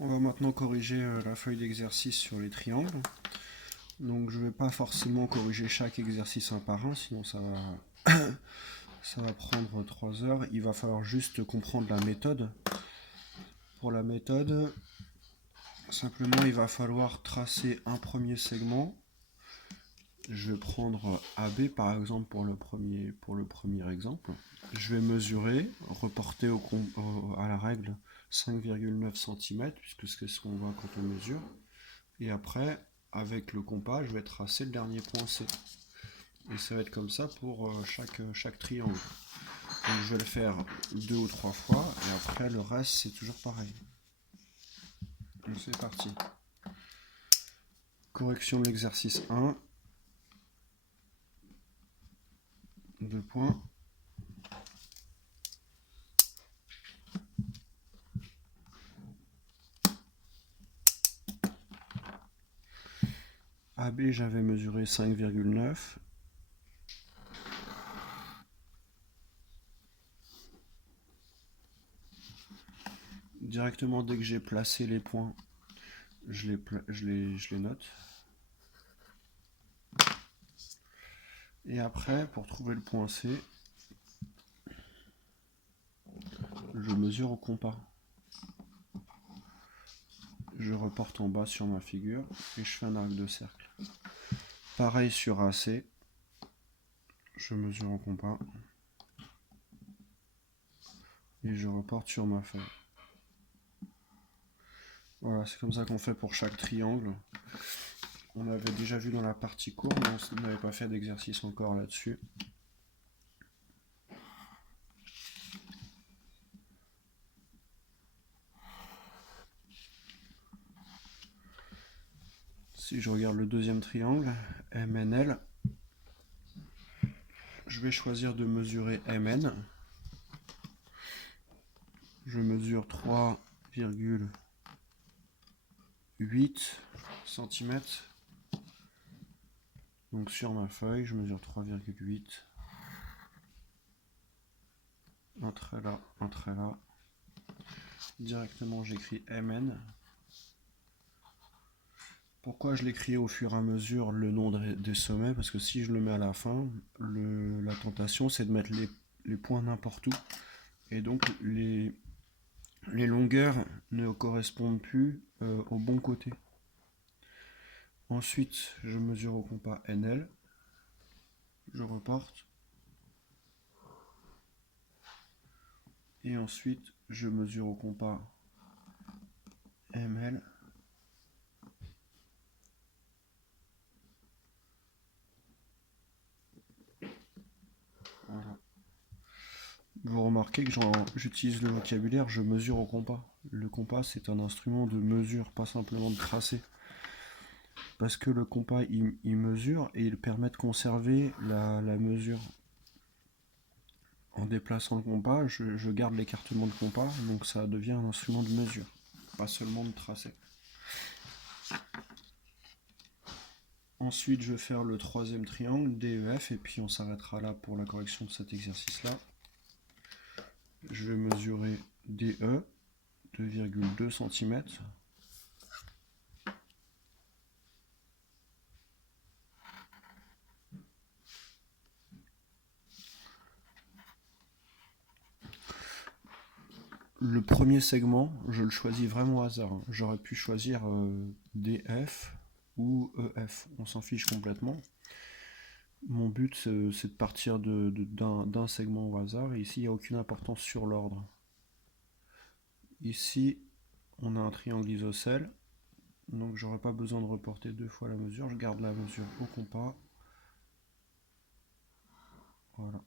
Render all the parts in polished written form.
On va maintenant corriger la feuille d'exercice sur les triangles. Donc je ne vais pas forcément corriger chaque exercice un par un, sinon ça va prendre 3 heures. Il va falloir juste comprendre la méthode. Pour la méthode, simplement il va falloir tracer un premier segment. Je vais prendre AB par exemple pour le premier exemple. Je vais mesurer, reporter à la règle 5,9 cm, puisque c'est ce qu'on voit quand on mesure. Et après, avec le compas, je vais tracer le dernier point C. Et ça va être comme ça pour chaque triangle. Donc je vais le faire 2 ou 3 fois, et après le reste c'est toujours pareil. Donc c'est parti. Correction de l'exercice 1. 2 points. AB, j'avais mesuré 5,9. Directement, dès que j'ai placé les points, je les note. Et après, pour trouver le point C, je mesure au compas. Je reporte en bas sur ma figure et je fais un arc de cercle. Pareil sur AC, je mesure au compas et je reporte sur ma feuille. Voilà, c'est comme ça qu'on fait pour chaque triangle. On avait déjà vu dans la partie courbe, mais on n'avait pas fait d'exercice encore là-dessus. Si je regarde le deuxième triangle, MNL, je vais choisir de mesurer MN. Je mesure 3,8 cm. Donc sur ma feuille, je mesure 3,8. Un trait là, un trait là. Directement, j'écris MN. Pourquoi je l'écris au fur et à mesure le nom des sommets? Parce que si je le mets à la fin, la tentation c'est de mettre les points n'importe où. Et donc les longueurs ne correspondent plus au bon côté. Ensuite, je mesure au compas NL. Je reporte. Et ensuite, je mesure au compas ML. Voilà. Vous remarquez que j'utilise le vocabulaire, je mesure au compas. Le compas, c'est un instrument de mesure, pas simplement de tracé. Parce que le compas, il mesure et il permet de conserver la mesure. En déplaçant le compas, je garde l'écartement de compas, donc ça devient un instrument de mesure, pas seulement de tracé. Ensuite, je vais faire le troisième triangle, DEF, et puis on s'arrêtera là pour la correction de cet exercice-là. Je vais mesurer DE, 2,2 cm. Le premier segment, je le choisis vraiment au hasard. J'aurais pu choisir DF ou EF, on s'en fiche complètement. Mon but, c'est de partir d'un segment au hasard, et ici, il n'y a aucune importance sur l'ordre. Ici, on a un triangle isocèle, donc j'aurais pas besoin de reporter 2 fois la mesure, je garde la mesure au compas. Voilà.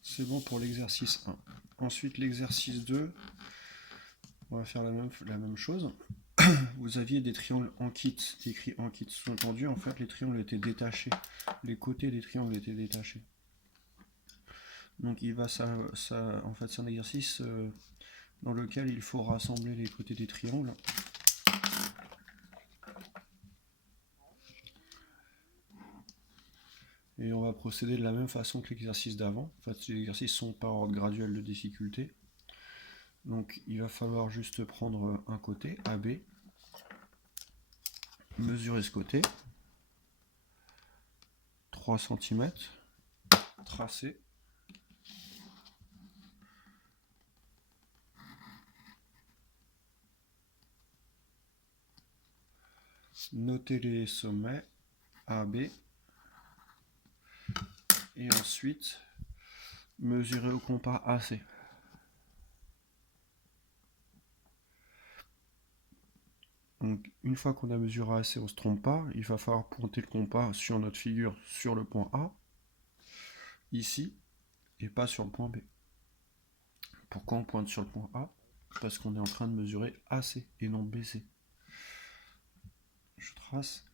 C'est bon pour l'exercice 1. Ensuite, l'exercice 2, on va faire la même chose. Vous aviez des triangles en kit, écrit en kit. Sous-entendu, en fait, les triangles étaient détachés. Les côtés des triangles étaient détachés. Donc, en fait, c'est un exercice dans lequel il faut rassembler les côtés des triangles. Et on va procéder de la même façon que l'exercice d'avant. En fait, les exercices sont par ordre graduel de difficulté. Donc il va falloir juste prendre un côté, AB, mesurer ce côté, 3 cm, tracer. Noter les sommets AB. Et ensuite mesurer au compas AC. Donc une fois qu'on a mesuré AC, on ne se trompe pas, il va falloir pointer le compas sur notre figure sur le point A, ici, et pas sur le point B. Pourquoi on pointe sur le point A? Parce qu'on est en train de mesurer AC et non BC. Je trace.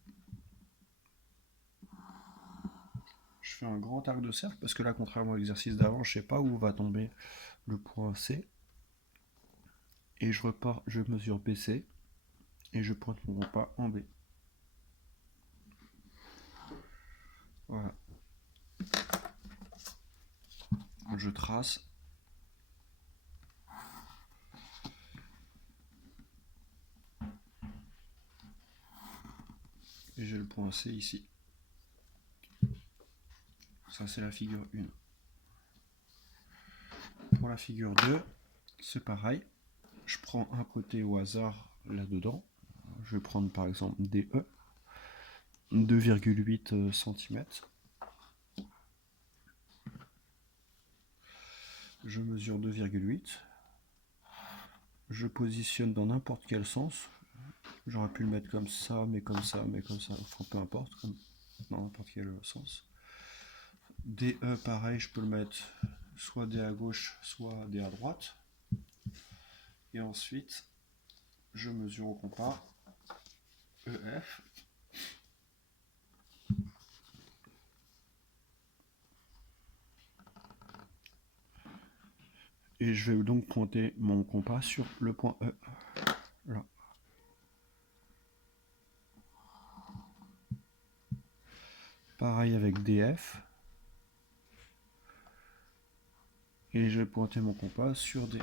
Je fais un grand arc de cercle parce que là, contrairement à l'exercice d'avant, je ne sais pas où va tomber le point C. Et je repars, je mesure BC et je pointe mon compas en B. Voilà. Je trace. Et j'ai le point C ici. Ça, c'est la figure 1. Pour la figure 2, c'est pareil. Je prends un côté au hasard là-dedans. Je vais prendre par exemple DE, 2,8 cm. Je mesure 2,8. Je positionne dans n'importe quel sens. J'aurais pu le mettre comme ça, mais comme ça, mais comme ça. Enfin, peu importe, comme dans n'importe quel sens. DE, pareil, je peux le mettre soit D à gauche, soit D à droite. Et ensuite, je mesure au compas EF. Et je vais donc pointer mon compas sur le point E. Là. Pareil avec DF. Et je vais pointer mon compas sur D.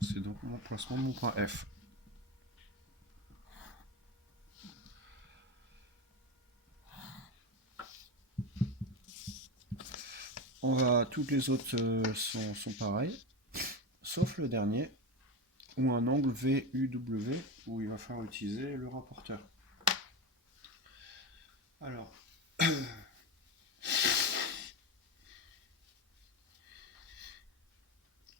C'est donc mon placement de mon point F. Toutes les autres sont pareilles, sauf le dernier, ou un angle VUW, où il va falloir utiliser le rapporteur. Alors,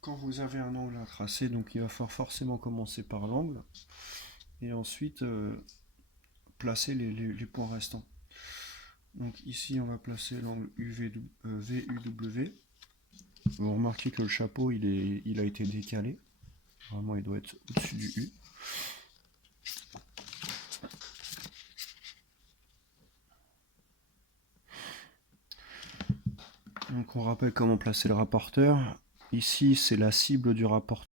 quand vous avez un angle à tracer, donc il va falloir forcément commencer par l'angle, et ensuite placer les points restants. Donc ici, on va placer l'angle VUW. Vous remarquez que le chapeau, il a été décalé. Vraiment, il doit être au-dessus du U. Donc on rappelle comment placer le rapporteur. Ici, c'est la cible du rapporteur.